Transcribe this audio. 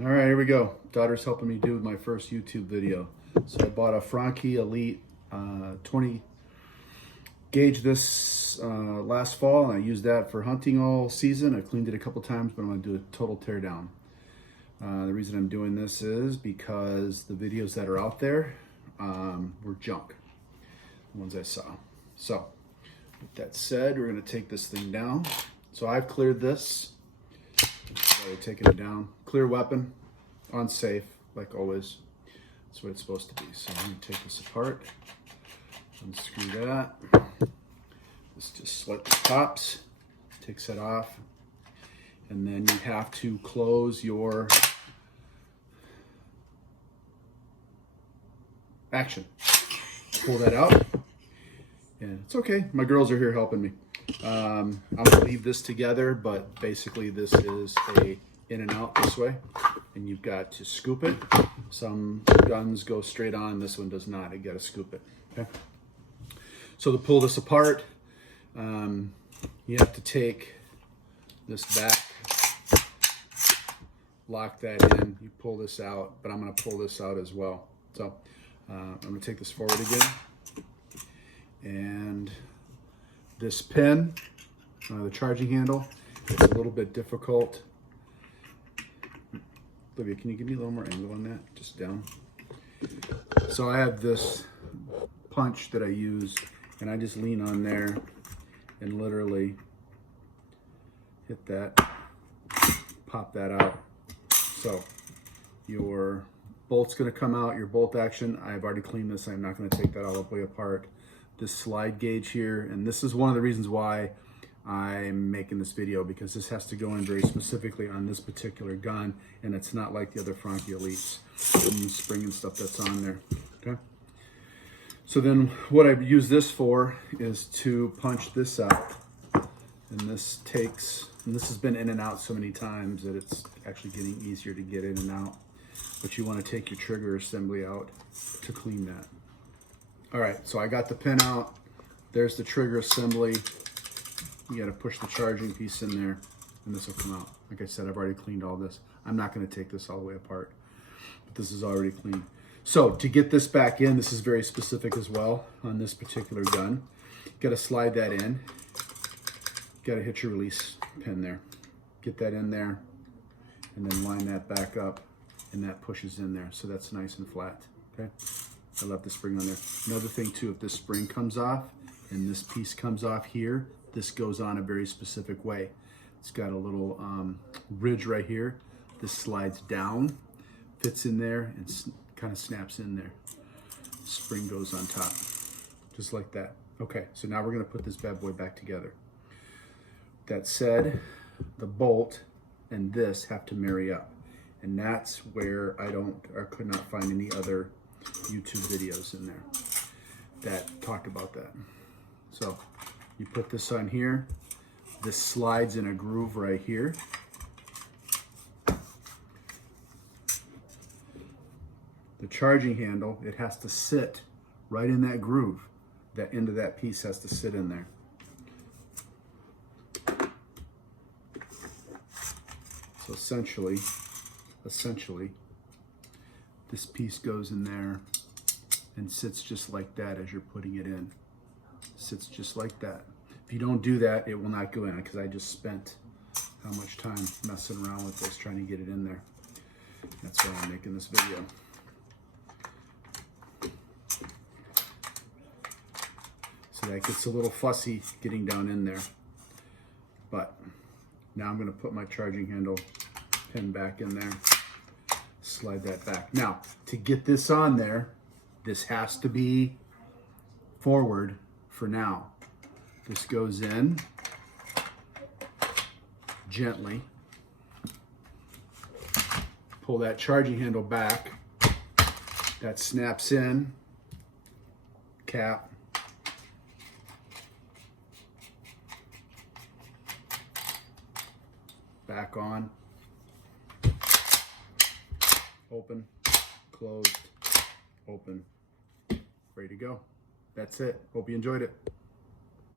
All right, here we go. Daughter's helping me do my first YouTube video. So I bought a Franchi Elite 20 gauge this last fall, and I used that for hunting all season. I cleaned it a couple times, but I'm gonna do a total tear down. The reason I'm doing this is because the videos that are out there were junk, the ones I saw. So with that said, we're gonna take this thing down. So I've cleared this. Already taken it down. Clear weapon, unsafe, like always. That's what it's supposed to be. So I'm gonna take this apart, unscrew that. This just slightly pops, takes that off, and then you have to close your action. Pull that out, and it's okay. My girls are here helping me. I'm gonna leave this together, but basically this is a in and out this way, and you've got to scoop it. Some guns go straight on, this one does not. You gotta scoop it, okay? So to pull this apart, you have to take this back, lock that in, you pull this out, but I'm gonna pull this out as well. So I'm gonna take this forward again, and this pin, the charging handle, it's a little bit difficult. Olivia, can you give me a little more angle on that? Just down. So I have this punch that I use, and I just lean on there and literally hit that, pop that out. So your bolt's gonna come out, your bolt action. I've already cleaned this. I'm not gonna take that all the way apart. This slide gauge here, and this is one of the reasons why I'm making this video, because this has to go in very specifically on this particular gun, and it's not like the other Franchi Elites and the spring and stuff that's on there, okay? So then what I use this for is to punch this out, and this has been in and out so many times that it's actually getting easier to get in and out, but you want to take your trigger assembly out to clean that. All right, so I got the pin out. There's the trigger assembly. You gotta push the charging piece in there, and this will come out. Like I said, I've already cleaned all this. I'm not gonna take this all the way apart, but this is already clean. So to get this back in, this is very specific as well on this particular gun. You gotta slide that in. You gotta hit your release pin there. Get that in there, and then line that back up, and that pushes in there. So that's nice and flat, okay? I left the spring on there. Another thing too, if this spring comes off and this piece comes off here, this goes on a very specific way. It's got a little ridge right here. This slides down, fits in there, and kind of snaps in there. Spring goes on top, just like that. Okay, so now we're gonna put this bad boy back together. That said, the bolt and this have to marry up. And that's where I could not find any other YouTube videos in there that talk about that. So you put this on here, this slides in a groove right here. The charging handle, it has to sit right in that groove. That end of that piece has to sit in there. So essentially, this piece goes in there and sits just like that as you're putting it in. Sits just like that. If you don't do that, it will not go in, because I just spent how much time messing around with this trying to get it in there. That's why I'm making this video. So that gets a little fussy getting down in there. But now I'm gonna put my charging handle pin back in there. Slide that back. Now, to get this on there, this has to be forward for now. This goes in gently. Pull that charging handle back. That snaps in. Cap. Back on. Open, closed, open, ready to go. That's it. Hope you enjoyed it.